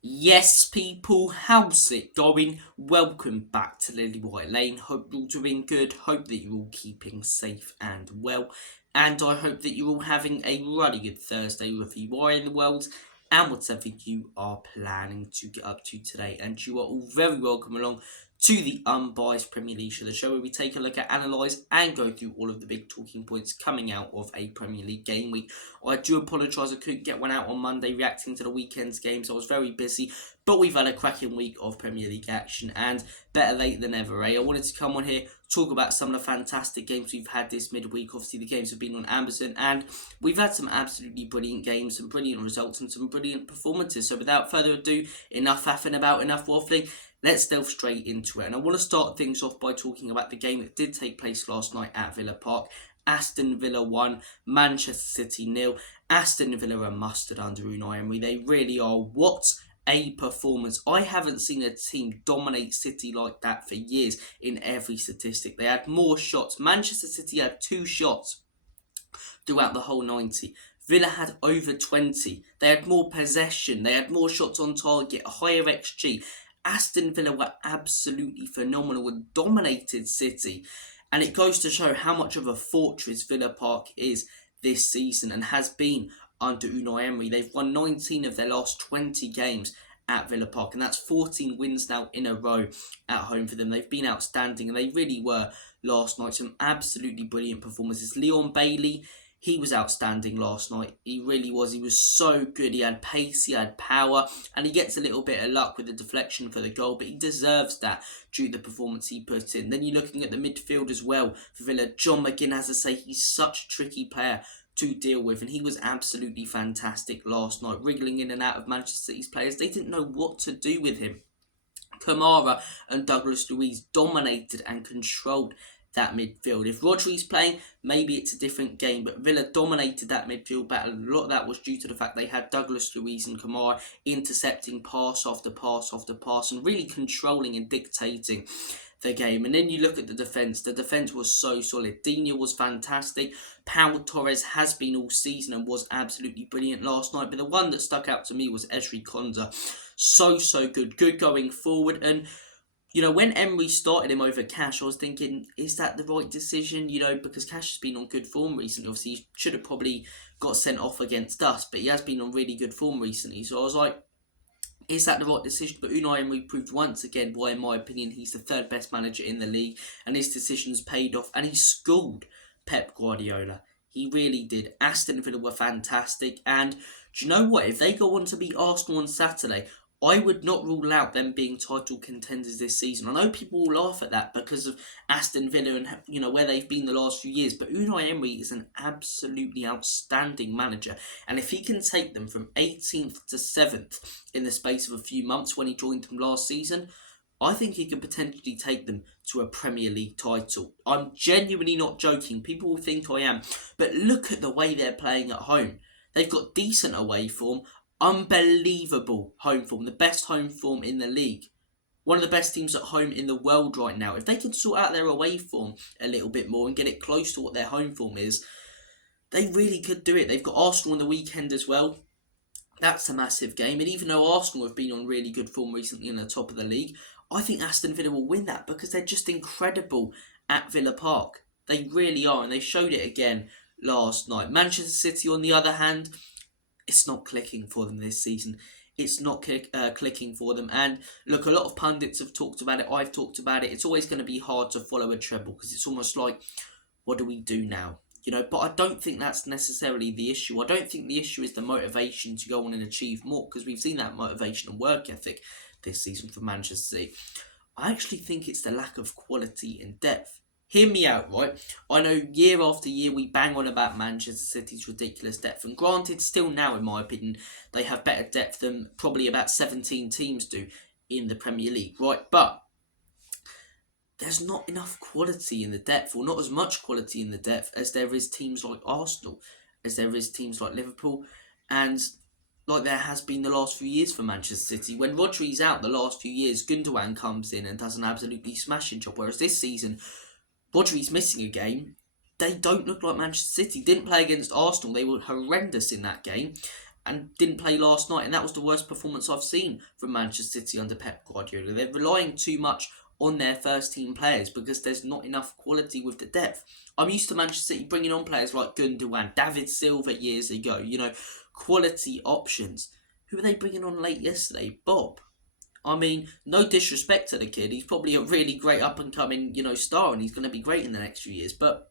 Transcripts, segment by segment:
Yes, people, how's it going? Welcome back to Lily White Lane. Hope you're all doing good. Hope that you're all keeping safe and well. And I hope that you're all having a really good Thursday wherever you are in the world and whatever you are planning to get up to today. And you are all very welcome along to the Unbiased Premier League show, the show where we take a look at, analyse and go through all of the big talking points coming out of a Premier League game week. I do apologise I couldn't get one out on Monday reacting to the weekend's games. I was very busy, but we've had a cracking week of Premier League action and better late than ever, I wanted to come on here, talk about some of the fantastic games we've had this midweek. Obviously the games have been on Amazon and we've had some absolutely brilliant games, some brilliant results and some brilliant performances. So without further ado, enough faffing about, enough waffling. Let's delve straight into it. And I want to start things off by talking about the game that did take place last night at Villa Park. Aston Villa 1, Manchester City 0. Aston Villa are mustard under Unai Emery. They really are. What a performance. I haven't seen a team dominate City like that for years in every statistic. They had more shots. Manchester City had 2 shots throughout the whole 90. Villa had over 20. They had more possession. They had more shots on target, a higher XG. Aston Villa were absolutely phenomenal and dominated City. And it goes to show how much of a fortress Villa Park is this season and has been under Unai Emery. They've won 19 of their last 20 games at Villa Park, and that's 14 wins now in a row at home for them. They've been outstanding, and they really were last night. Some absolutely brilliant performances. Leon Bailey, he was outstanding last night. He really was. He was so good. He had pace, he had power, and he gets a little bit of luck with the deflection for the goal, but he deserves that due to the performance he put in. Then you're looking at the midfield as well for Villa. John McGinn, as I say, he's such a tricky player to deal with, and he was absolutely fantastic last night, wriggling in and out of Manchester City's players. They didn't know what to do with him. Kamara and Douglas Luiz dominated and controlled that midfield. If Rodri's playing, maybe it's a different game, but Villa dominated that midfield battle. A lot of that was due to the fact they had Douglas Luiz and Kamara intercepting pass after pass after pass and really controlling and dictating the game. And then you look at the defence was so solid. Dina was fantastic. Pau Torres has been all season and was absolutely brilliant last night, but the one that stuck out to me was Ezri Konsa. So good going forward. And when Emery started him over Cash, I was thinking, is that the right decision? Because Cash has been on good form recently. Obviously, he should have probably got sent off against us, but he has been on really good form recently. So I was like, is that the right decision? But Unai Emery proved once again why, in my opinion, he's the third best manager in the league, and his decisions paid off, and he schooled Pep Guardiola. He really did. Aston Villa were fantastic, and do you know what? If they go on to beat Arsenal on Saturday, I would not rule out them being title contenders this season. I know people will laugh at that because of Aston Villa and where they've been the last few years, but Unai Emery is an absolutely outstanding manager, and if he can take them from 18th to 7th in the space of a few months when he joined them last season, I think he could potentially take them to a Premier League title. I'm genuinely not joking. People will think I am, but look at the way they're playing at home. They've got decent away form. Unbelievable home form, the best home form in the league. One of the best teams at home in the world right now. If they could sort out their away form a little bit more and get it close to what their home form is, they really could do it. They've got Arsenal on the weekend as well. That's a massive game. And even though Arsenal have been on really good form recently in the top of the league, I think Aston Villa will win that because they're just incredible at Villa Park. They really are, and they showed it again last night. Manchester City, on the other hand, it's not clicking for them this season. It's not clicking for them. And look, a lot of pundits have talked about it. I've talked about it. It's always going to be hard to follow a treble because it's almost like, what do we do now? But I don't think that's necessarily the issue. I don't think the issue is the motivation to go on and achieve more, because we've seen that motivation and work ethic this season from Manchester City. I actually think it's the lack of quality and depth. Hear me out, right? I know year after year we bang on about Manchester City's ridiculous depth, and granted, still now, in my opinion, they have better depth than probably about 17 teams do in the Premier League, right? But there's not enough quality in the depth, or not as much quality in the depth as there is teams like Arsenal, as there is teams like Liverpool, and like there has been the last few years for Manchester City. When Rodri's out the last few years, Gundogan comes in and does an absolutely smashing job, whereas this season, Rodri's missing a game. They don't look like Manchester City. Didn't play against Arsenal. They were horrendous in that game. and didn't play last night, and that was the worst performance I've seen from Manchester City under Pep Guardiola. They're relying too much on their first team players because there's not enough quality with the depth. I'm used to Manchester City bringing on players like Gundogan, David Silva years ago, quality options. Who are they bringing on late yesterday? Bob. I mean, no disrespect to the kid. He's probably a really great up-and-coming, star, and he's going to be great in the next few years. But,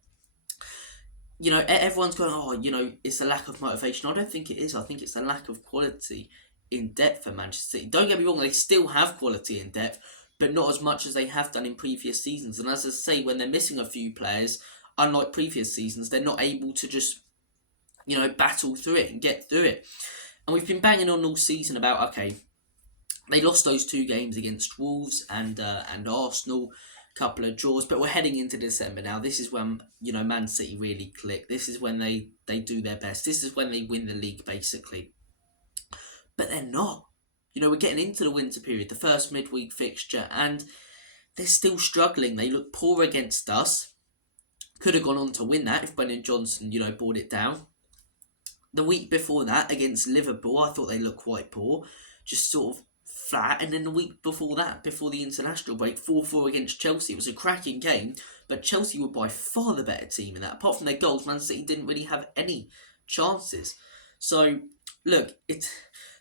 everyone's going, it's a lack of motivation. I don't think it is. I think it's a lack of quality in depth for Manchester City. Don't get me wrong, they still have quality in depth, but not as much as they have done in previous seasons. And as I say, when they're missing a few players, unlike previous seasons, they're not able to just, battle through it and get through it. And we've been banging on all season about, okay, they lost those 2 games against Wolves and Arsenal, couple of draws, but we're heading into December now. This is when, Man City really click. This is when they do their best. This is when they win the league, basically. But they're not. We're getting into the winter period, the first midweek fixture, and they're still struggling. They look poor against us. Could have gone on to win that if Brennan Johnson, brought it down. The week before that, against Liverpool, I thought they looked quite poor. Just sort of flat. And then the week before that, before the international break, 4-4 against Chelsea. It was a cracking game, but Chelsea were by far the better team in that. Apart from their goals, Man City didn't really have any chances. So, look,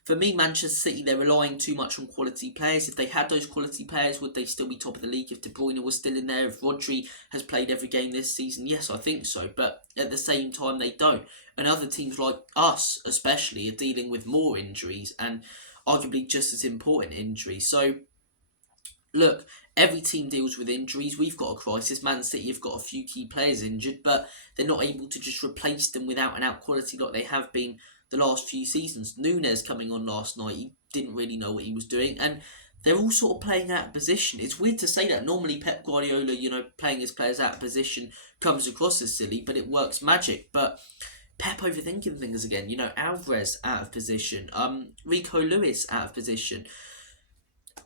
for me, Manchester City, they're relying too much on quality players. If they had those quality players, would they still be top of the league? If De Bruyne was still in there, if Rodri has played every game this season, yes, I think so. But at the same time, they don't. And other teams like us, especially, are dealing with more injuries and arguably just as important injuries. So, look, every team deals with injuries. We've got a crisis. Man City have got a few key players injured, but they're not able to just replace them with out-and-out quality like they have been the last few seasons. Nunes coming on last night, he didn't really know what he was doing, and they're all sort of playing out of position. It's weird to say that. Normally Pep Guardiola, playing his players out of position comes across as silly, but it works magic. But Pep overthinking things again. Alvarez out of position. Rico Lewis out of position.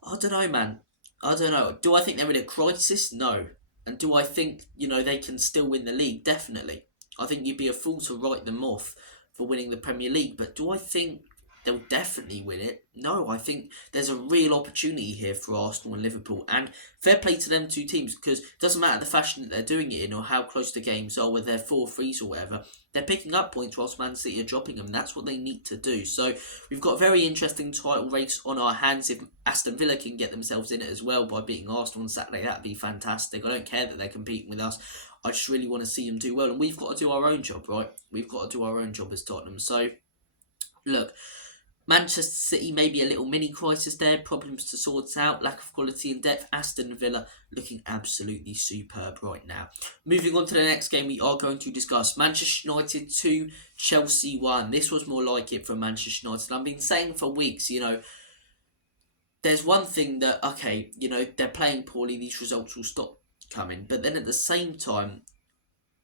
I don't know, man. I don't know. Do I think they're in a crisis? No. And do I think, they can still win the league? Definitely. I think you'd be a fool to write them off for winning the Premier League. But do I think they'll definitely win it? No, I think there's a real opportunity here for Arsenal and Liverpool. And fair play to them 2 teams, because it doesn't matter the fashion that they're doing it in or how close the games are, whether they're 4-3s or whatever. They're picking up points whilst Man City are dropping them. That's what they need to do. So we've got a very interesting title race on our hands. If Aston Villa can get themselves in it as well by beating Arsenal on Saturday, that'd be fantastic. I don't care that they're competing with us. I just really want to see them do well. And we've got to do our own job, right? We've got to do our own job as Tottenham. So, look, Manchester City, maybe a little mini crisis there, problems to sort out, lack of quality and depth. Aston Villa looking absolutely superb right now. Moving on to the next game, we are going to discuss Manchester United 2, Chelsea 1. This was more like it from Manchester United. I've been saying for weeks, there's one thing that, okay, they're playing poorly, these results will stop coming. But then at the same time,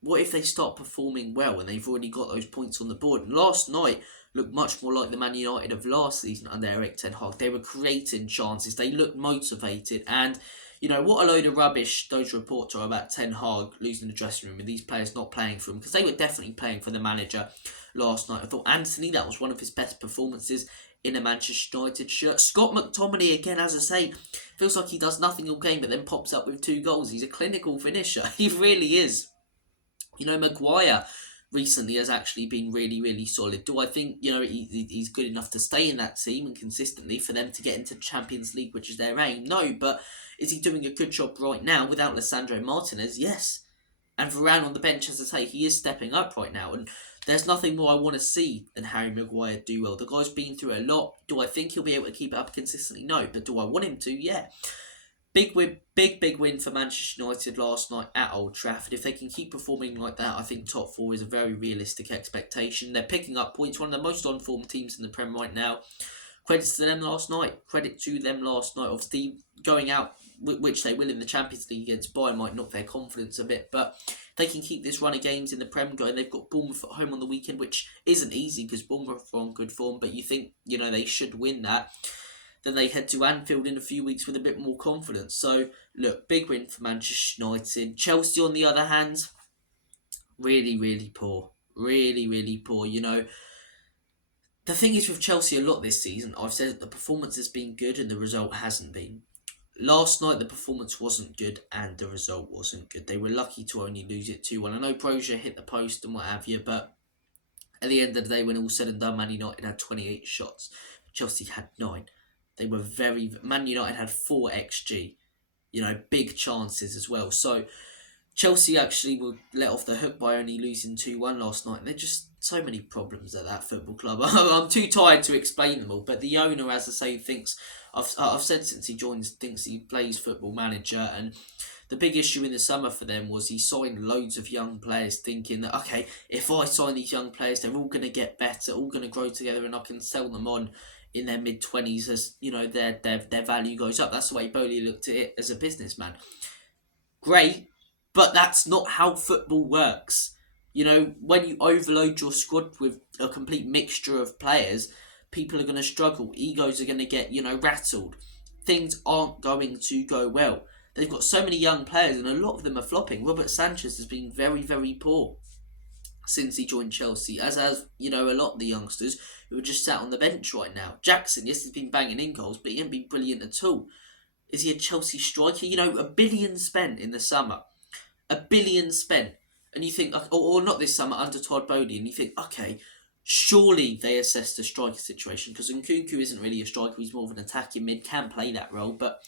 what if they start performing well and they've already got those points on the board? And last night looked much more like the Man United of last season under Erik ten Hag. They were creating chances. They looked motivated. And, what a load of rubbish those reports are about Ten Hag losing the dressing room and these players not playing for him, because they were definitely playing for the manager last night. I thought Anthony, that was one of his best performances in a Manchester United shirt. Scott McTominay, again, as I say, feels like he does nothing all game but then pops up with 2 goals. He's a clinical finisher. He really is. Maguire recently has actually been really, really solid. Do I think, he's good enough to stay in that team and consistently for them to get into the Champions League, which is their aim? No, but is he doing a good job right now without Lisandro Martinez? Yes. And Varane on the bench, as I say, he is stepping up right now. And there's nothing more I want to see than Harry Maguire do well. The guy's been through a lot. Do I think he'll be able to keep it up consistently? No. But do I want him to? Yeah. Big win, big win for Manchester United last night at Old Trafford. If they can keep performing like that, I think top 4 is a very realistic expectation. They're picking up points, one of the most on-form teams in the Prem right now. Credit to them last night. Obviously, going out, which they will in the Champions League against Bayern, might knock their confidence a bit. But if they can keep this run of games in the Prem going, they've got Bournemouth at home on the weekend, which isn't easy because Bournemouth are on good form. But you think, they should win that. Then they head to Anfield in a few weeks with a bit more confidence. So, look, big win for Manchester United. Chelsea, on the other hand, really, really poor. Really, really poor. The thing is with Chelsea a lot this season, I've said that the performance has been good and the result hasn't been. Last night the performance wasn't good and the result wasn't good. They were lucky to only lose it 2-1. I know Brozier hit the post and what have you, but at the end of the day, when all said and done, Man United had 28 shots. Chelsea had 9. They were Man United had 4 XG. Big chances as well. So Chelsea actually were let off the hook by only losing 2-1 last night. There are just so many problems at that football club. I'm too tired to explain them all. But the owner, as I say, thinks... I've said since he joined, thinks he plays Football Manager. And the big issue in the summer for them was he signed loads of young players thinking that, okay, if I sign these young players, they're all going to get better, all going to grow together, and I can sell them on in their mid-20s as, their value goes up. That's the way Bowley looked at it as a businessman. Great, but that's not how football works. When you overload your squad with a complete mixture of players, people are going to struggle. Egos are going to get, rattled. Things aren't going to go well. They've got so many young players and a lot of them are flopping. Robert Sanchez has been very, very poor since he joined Chelsea, as has, a lot of the youngsters who are just sat on the bench right now. Jackson, yes, he's been banging in goals, but he hasn't been brilliant at all. Is he a Chelsea striker? $1 billion spent in the summer. $1 billion spent. And you think, or not this summer, under Todd Bowley, and you think, okay, surely they assessed the striker situation, because Nkunku isn't really a striker, he's more of an attacking mid, can play that role, but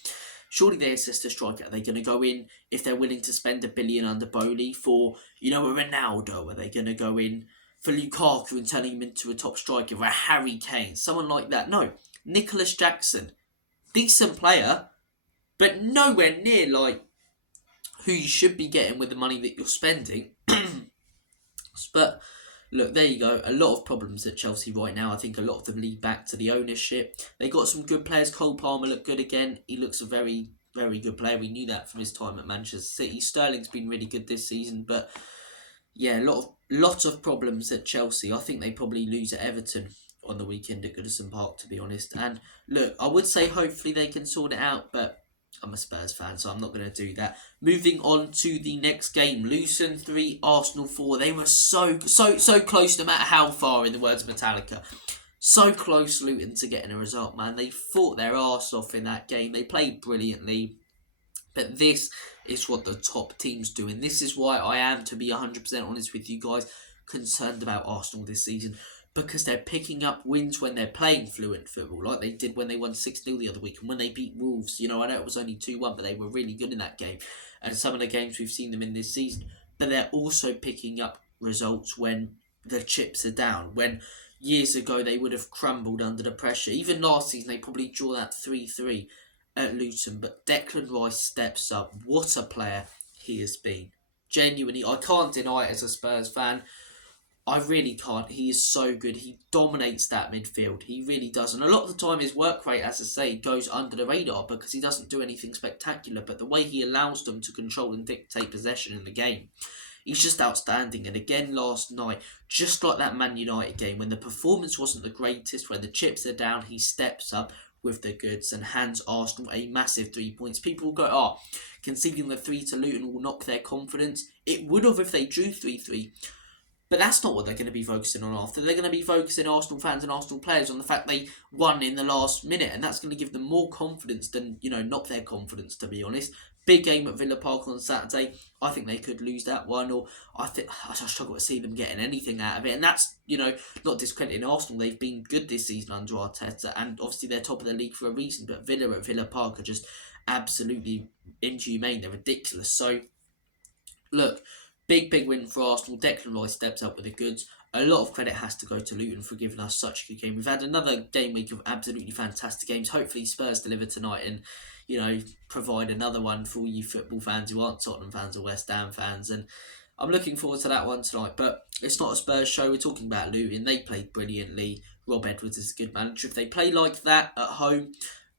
surely they assessed the striker. Are they going to go in, if they're willing to spend $1 billion under Bowley, for, a Ronaldo? Are they going to go in for Lukaku and turn him into a top striker, or a Harry Kane, someone like that? No. Nicholas Jackson, decent player, but nowhere near like who you should be getting with the money that you're spending. But look, there you go. A lot of problems at Chelsea right now. I think a lot of them lead back to the ownership. They got some good players. Cole Palmer looked good again. He looks a very, very good player. We knew that from his time at Manchester City. Sterling's been really good this season, but yeah, lot of problems at Chelsea. I think they probably lose at Everton on the weekend at Goodison Park, to be honest. And look, I would say hopefully they can sort it out, but I'm a Spurs fan, so I'm not going to do that. Moving on to the next game. Luton 3, Arsenal 4. They were so close, no matter how far, in the words of Metallica. So close, Luton, to getting a result, man. They fought their arse off in that game. They played brilliantly. But this is what the top teams do. And this is why I am, to be 100% honest with you guys, concerned about Arsenal this season. Because they're picking up wins when they're playing fluent football, like they did when they won 6-0 the other week, and when they beat Wolves. I know it was only 2-1, but they were really good in that game. And some of the games we've seen them in this season. But they're also picking up results when the chips are down. When years ago they would have crumbled under the pressure. Even last season they probably drew that 3-3 at Luton. But Declan Rice steps up. What a player he has been. Genuinely, I can't deny it as a Spurs fan. I really can't. He is so good. He dominates that midfield. He really does. And a lot of the time his work rate, as I say, goes under the radar because he doesn't do anything spectacular. But the way he allows them to control and dictate possession in the game, he's just outstanding. And again last night, just like that Man United game, when the performance wasn't the greatest, when the chips are down, he steps up with the goods and hands Arsenal a massive 3 points. People will go, conceding the 3 to Luton will knock their confidence. It would have if they drew 3-3. But that's not what they're going to be focusing on after. They're going to be focusing, Arsenal fans and Arsenal players, on the fact they won in the last minute. And that's going to give them more confidence than, knock their confidence, to be honest. Big game at Villa Park on Saturday. I think they could lose that one. Or I struggle to see them getting anything out of it. And that's, not discrediting Arsenal. They've been good this season under Arteta. And obviously they're top of the league for a reason. But Villa at Villa Park are just absolutely inhumane. They're ridiculous. So, look... Big win for Arsenal. Declan Rice steps up with the goods. A lot of credit has to go to Luton for giving us such a good game. We've had another game week of absolutely fantastic games. Hopefully Spurs deliver tonight and, provide another one for all you football fans who aren't Tottenham fans or West Ham fans. And I'm looking forward to that one tonight. But it's not a Spurs show. We're talking about Luton. They played brilliantly. Rob Edwards is a good manager. If they play like that at home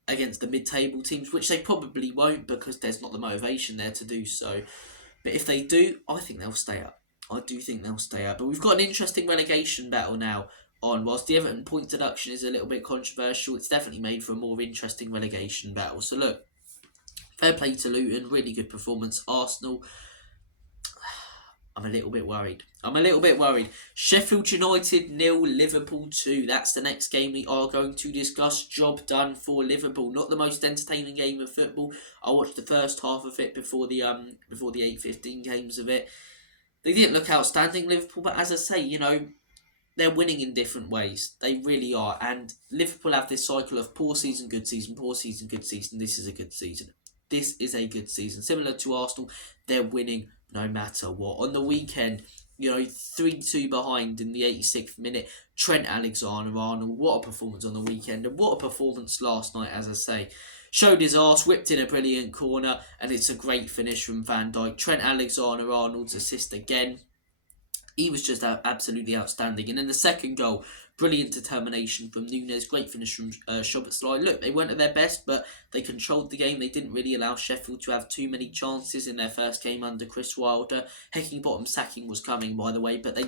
against the mid-table teams, which they probably won't because there's not the motivation there to do so. But if they do, I think they'll stay up. I do think they'll stay up. But we've got an interesting relegation battle now on. Whilst the Everton point deduction is a little bit controversial, it's definitely made for a more interesting relegation battle. So look, fair play to Luton. Really good performance. Arsenal, I'm a little bit worried. Sheffield United 0, Liverpool 2. That's the next game we are going to discuss. Job done for Liverpool. Not the most entertaining game of football. I watched the first half of it before the 8:15 games of it. They didn't look outstanding, Liverpool, but as I say, they're winning in different ways. They really are. And Liverpool have this cycle of poor season, good season, poor season, good season. This is a good season. This is a good season. Similar to Arsenal, they're winning no matter what. On the weekend, 3-2 behind in the 86th minute. Trent Alexander-Arnold, what a performance on the weekend. And what a performance last night, as I say. Showed his arse, whipped in a brilliant corner, and it's a great finish from Van Dijk. Trent Alexander-Arnold's assist again. He was just absolutely outstanding. And then the second goal, brilliant determination from Núñez, great finish from Szoboszlai. Look, they weren't at their best, but they controlled the game. They didn't really allow Sheffield to have too many chances in their first game under Chris Wilder. Heckingbottom sacking was coming, by the way, but they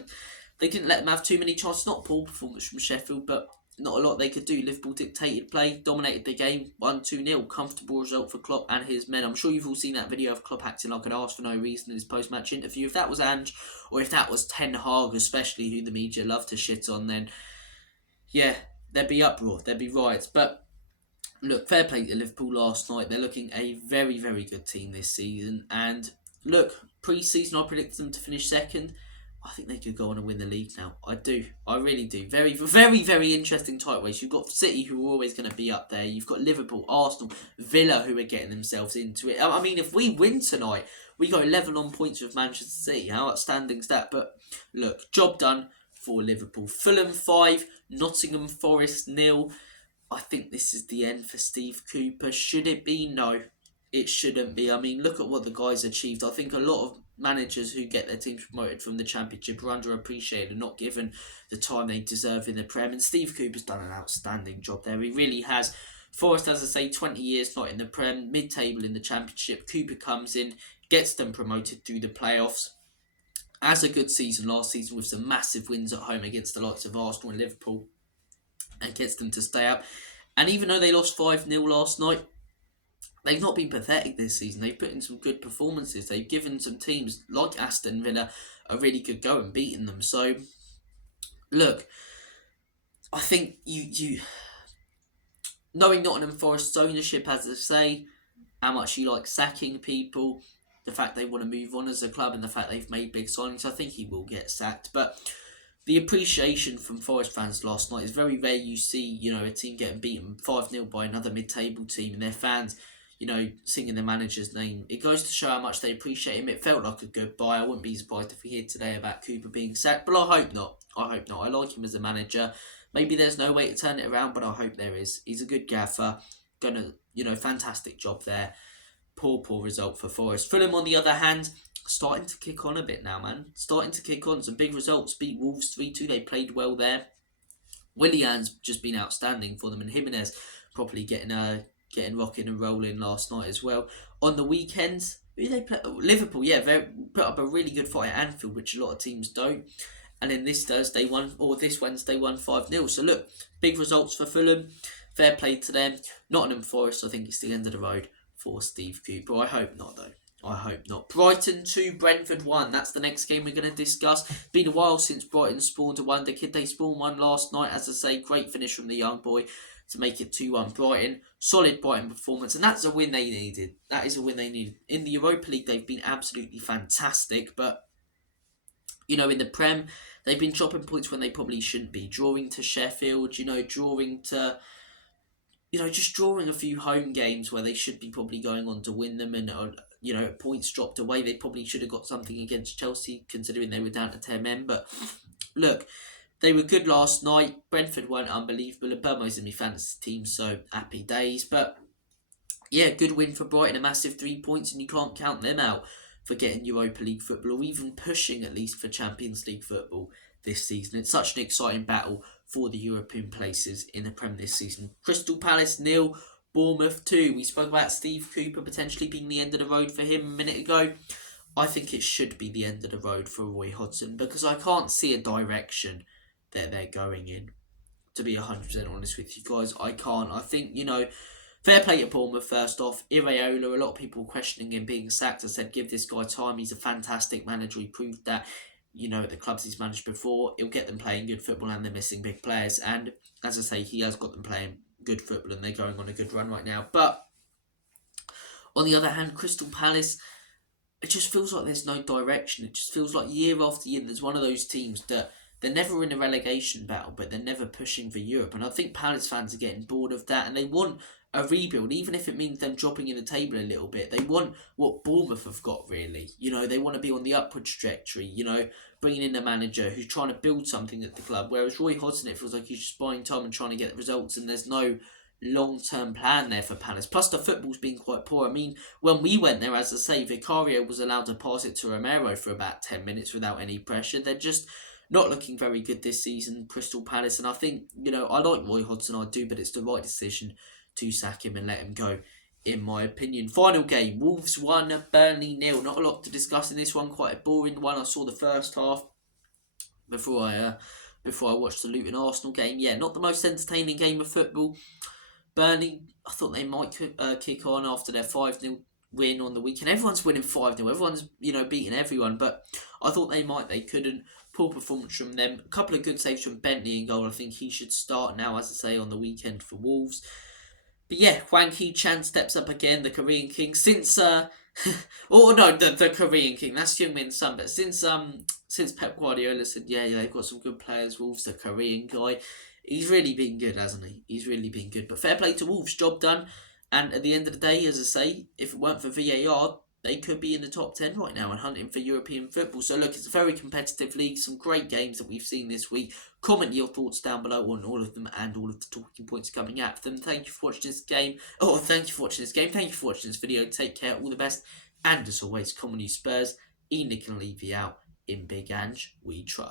didn't let them have too many chances. Not a poor performance from Sheffield, but not a lot they could do. Liverpool dictated play, dominated the game, 1-2-0. Comfortable result for Klopp and his men. I'm sure you've all seen that video of Klopp acting like an arse for no reason in his post-match interview. If that was Ange, or if that was Ten Hag especially, who the media love to shit on, then yeah, there'd be uproar, there'd be riots. But look, fair play to Liverpool last night. They're looking a very, very good team this season. And look, pre-season I predicted them to finish second. I think they could go on and win the league now. I do. I really do. Very, very, very interesting tight race. You've got City, who are always going to be up there. You've got Liverpool, Arsenal, Villa, who are getting themselves into it. I mean, if we win tonight, we go 11 on points with Manchester City. How outstanding is that? But look, job done for Liverpool. Fulham 5, Nottingham Forest 0. I think this is the end for Steve Cooper. Should it be? No, it shouldn't be. I mean, look at what the guys achieved. I think a lot of managers who get their teams promoted from the Championship are underappreciated and not given the time they deserve in the Prem. And Steve Cooper's done an outstanding job there. He really has. Forest, as I say, 20 years not in the Prem, mid-table in the Championship. Cooper comes in, gets them promoted through the playoffs. Has a good season last season with some massive wins at home against the likes of Arsenal and Liverpool, and gets them to stay up. And even though they lost 5-0 last night, they've not been pathetic this season. They've put in some good performances. They've given some teams like Aston Villa a really good go and beaten them. So, look, I think you knowing Nottingham Forest's ownership, as I say, how much you like sacking people, the fact they want to move on as a club, and the fact they've made big signings, I think he will get sacked. But the appreciation from Forest fans last night is very rare. You see, a team getting beaten 5-0 by another mid-table team, and their fans, singing the manager's name. It goes to show how much they appreciate him. It felt like a goodbye. I wouldn't be surprised if we hear today about Cooper being sacked, but I hope not. I like him as a manager. Maybe there's no way to turn it around, but I hope there is. He's a good gaffer. Fantastic job there. Poor result for Forest. Fulham, on the other hand, starting to kick on a bit now, man. Starting to kick on. Some big results. Beat Wolves 3-2. They played well there. Willian's just been outstanding for them, and Jimenez properly getting rocking and rolling last night as well. On the weekend, who they play? Liverpool, they put up a really good fight at Anfield, which a lot of teams don't. And then this Wednesday won 5-0. So look, big results for Fulham. Fair play to them. Nottingham Forest, I think it's the end of the road for Steve Cooper. I hope not, though. I hope not. Brighton 2, Brentford 1. That's the next game we're going to discuss. Been a while since Brighton spawned a wonder kid. They spawned one last night. As I say, great finish from the young boy to make it 2-1 Brighton. Solid Brighton performance, and that's a win they needed. That is a win they needed. In the Europa League, they've been absolutely fantastic, but in the Prem, they've been chopping points when they probably shouldn't be. Drawing to Sheffield, drawing to... just drawing a few home games where they should be probably going on to win them, and points dropped away. They probably should have got something against Chelsea, considering they were down to 10 men. But look, they were good last night. Brentford weren't unbelievable. And Burmo's in my fantasy team, so happy days. But yeah, good win for Brighton, a massive 3 points, and you can't count them out for getting Europa League football, or even pushing at least for Champions League football this season. It's such an exciting battle for the European places in the Prem this season. Crystal Palace 0, Bournemouth 2. We spoke about Steve Cooper potentially being the end of the road for him a minute ago. I think it should be the end of the road for Roy Hodgson, because I can't see a direction that they're going in, to be 100% honest with you guys. I can't. I think, Fair play to Bournemouth first off. Iraola, a lot of people questioning him being sacked. I said, give this guy time. He's a fantastic manager. He proved that, at the clubs he's managed before. He'll get them playing good football and they're missing big players. And as I say, he has got them playing good football and they're going on a good run right now. But on the other hand, Crystal Palace, it just feels like there's no direction. It just feels like year after year, there's one of those teams that they're never in a relegation battle, but they're never pushing for Europe. And I think Palace fans are getting bored of that, and they want a rebuild, even if it means them dropping in the table a little bit. They want what Bournemouth have got, really. They want to be on the upward trajectory, bringing in a manager who's trying to build something at the club. Whereas Roy Hodgson, it feels like he's just buying time and trying to get the results, and there's no long-term plan there for Palace. Plus, the football's been quite poor. I mean, when we went there, as I say, Vicario was allowed to pass it to Romero for about 10 minutes without any pressure. They're just not looking very good this season, Crystal Palace. And I think, I like Roy Hodgson, I do, but it's the right decision to sack him and let him go, in my opinion. Final game, Wolves 1, Burnley 0. Not a lot to discuss in this one, quite a boring one. I saw the first half before I watched the Luton Arsenal game. Yeah, not the most entertaining game of football. Burnley, I thought they might kick on after their 5-0 win on the weekend. Everyone's winning 5-0. Everyone's, beating everyone. But I thought they might. They couldn't. Poor performance from them. A couple of good saves from Bentley in goal. I think he should start now, as I say, on the weekend for Wolves. But yeah, Hwang Hee-chan steps up again, the Korean king, since... the Korean king. That's Heung-min Son. But since Pep Guardiola said, yeah, they've got some good players, Wolves, the Korean guy... He's really been good, hasn't he? He's really been good. But fair play to Wolves, job done. And at the end of the day, as I say, if it weren't for VAR, they could be in the top 10 right now and hunting for European football. So look, it's a very competitive league. Some great games that we've seen this week. Comment your thoughts down below on all of them and all of the talking points coming out of them. Thank you for watching this game. Thank you for watching this video. Take care, all the best. And as always, come on you Spurs. Nick and leave you out. In Big Ange, we trust.